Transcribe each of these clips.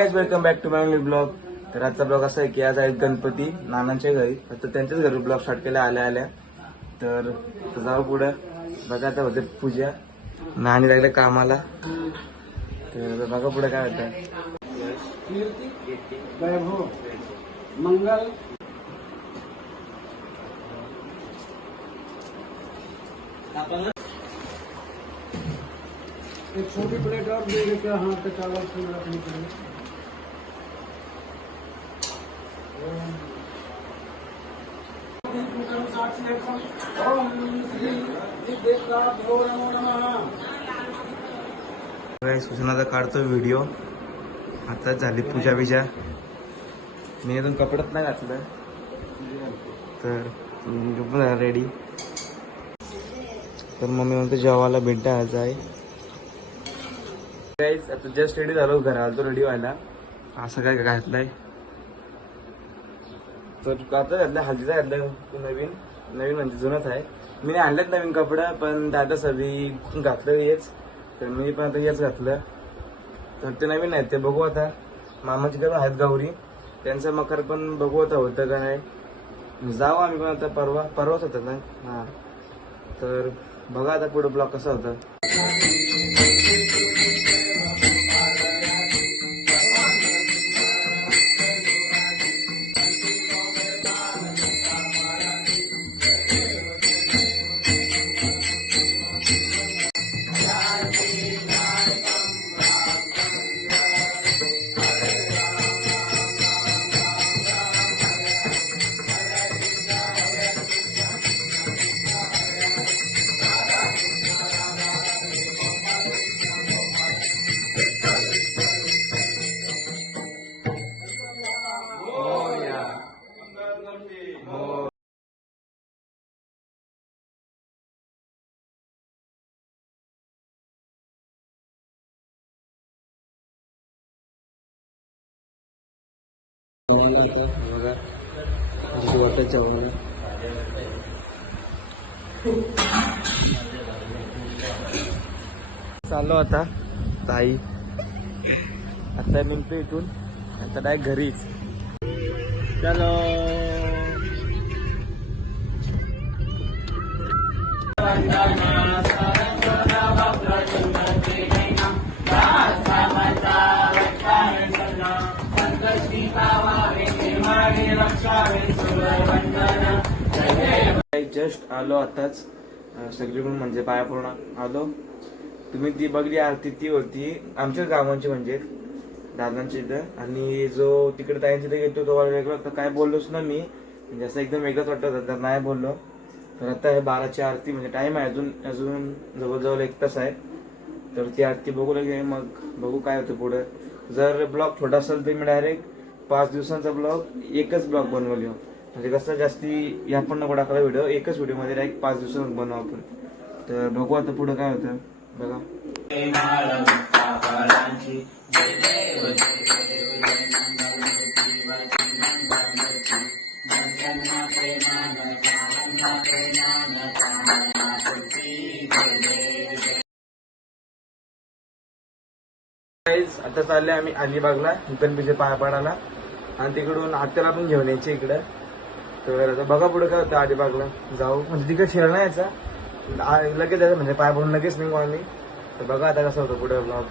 Guys, welcome back to my new blog. तर आजचा blog असा आहे की आज आहेत गणपती नानांच्या घरी. तर त्यांच्याच घरी ब्लॉग स्टार्ट केला आल्या. तर जाऊ पुढे. बघा आता होते पूजा, नानी लागले कामाला. तर बघा पुढे काय होतं. वैभव मंगल एक छोटी प्लेट और दे दे क्या? हाँ तो चावल से रखनी पड़ेगी. सुसनाचा काढतो व्हिडिओ. आता झाली पूजा बिजा. मी अजून कपड्यात नाही घातलं तर रेडी. तर मम्मी म्हणते जेवायला भेटा आज आहे. आता जस्ट रेडी झालो, घरा आलो रेडी व्हायला. असं काय घातलंय तर आता घातलं हल्दीचा घातलं. नवीन म्हणजे जुनच आहे. मी आणलेत नवीन कपडा, पण दादा सगळी घातलं हेच. तर मी पण आता हेच घातलं. तर ते नवीन आहेत, ते बघू आता. मामाची पण आहेत गौरी, त्यांचं मकर पण बघू आता होतं का नाही. जाऊ आम्ही पण आता. परवाच होतं ना. हां, तर बघा आता पुढे ब्लॉग कसा होता. बघा वाटत जेवायला. चाललो आता ताई. आता निघतो इथून. आता डायरेक्ट घरीच. चलो. जस्ट आलो आताच. सगळीकडून म्हणजे पाया पूर्ण आलो. तुम्ही ती बघली आरती, ती होती आमच्याच गावांची म्हणजे दादांच्या इथं. आणि जो तिकडे ताईंच्या इथे घेतो तो वेगळा. तर काय बोललोच ना मी, म्हणजे असं एकदम वेगळंच वाटत होतं, तर नाही बोललो. तर आता आहे 12ची आरती, म्हणजे टाइम आहे अजून जवळजवळ 1 तास आहे. तर ती आरती बघू लागेल, मग बघू काय होतं पुढे. जर ब्लॉग छोटा असेल तर मी डायरेक्ट 5 दिवसांचा ब्लॉग एकच ब्लॉग बनवली. म्हणजे कसं जास्ती या पण नको टाकायला व्हिडिओ. एकच व्हिडिओमध्ये डायरेक्ट 5 दिवसांत बनवू आपण. तर बघू आता पुढे काय होतं. बघा. आता चालले आम्ही अलिबागला गणपतीच्या पाया पडायला. आणि तिकडून आत्याला पण घेऊन यायचे इकडं. तर आता बघा पुढे काय होतं. अलिबागला जाऊ म्हणजे तिकडे खेळणं यायचा लगेच जायचं, म्हणजे पाया पडून लगेच निघू आम्ही. तर बघा आता कसं होतं पुढे ब्लॉग.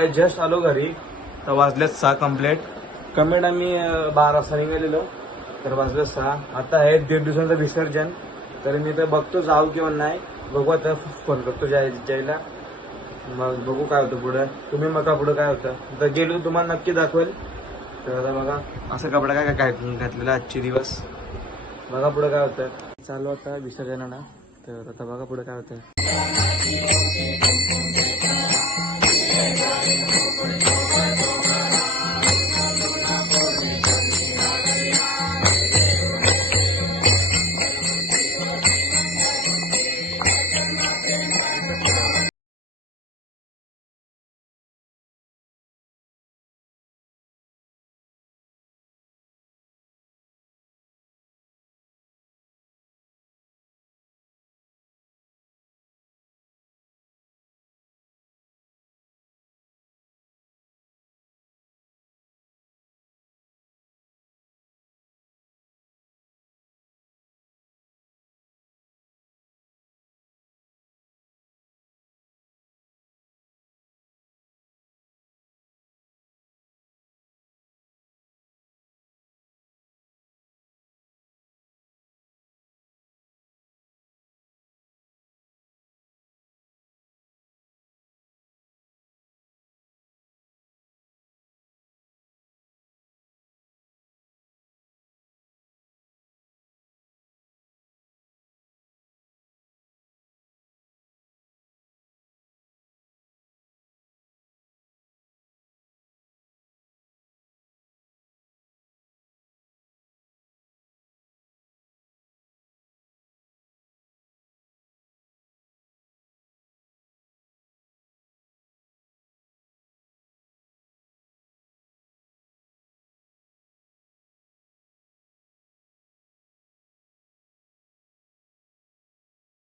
आता जस्ट आलो घरी तर वाजलेत 6 कम्प्लीट. कमेंट आम्ही 12 वाजता निघालेलो तर वाजले 6. आता आहे 1.5 दिवसांचं विसर्जन. तर मी तर बघतो जाऊ किंवा नाही, बघू आता. फोन करतो जायला, मग बघू काय होतं पुढं. तुम्ही बघा पुढं काय होतं. तर गेलो तुम्हाला नक्की दाखवेल. तर आता बघा असं कपडा काय काय घातलेला आजचे दिवस. बघा पुढं काय होतं. चालू आता विसर्जनाला. तर आता बघा पुढं काय होतं.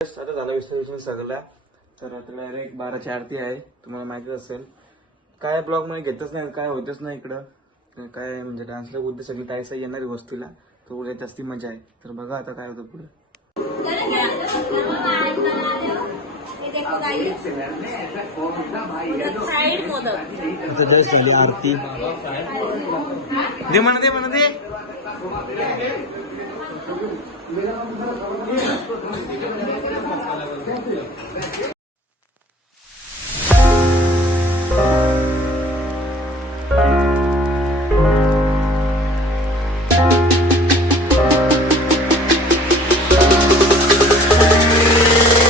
आता झालं विसर्जन सगळं. तर आता डायरेक्ट 12ची आरती आहे, तुम्हाला माहितीच असेल. काय ब्लॉग मध्ये घेतच नाही, काय होतच नाही इकडं. तर काय म्हणजे डान्सला उद्या सगळी ताईसा येणार गोष्टीला, तर उद्या जास्ती मजा आहे. तर बघा आता काय होतं पुढे. आता जस्ट झाली आरती. दे म्हणा दे म्हणा दे.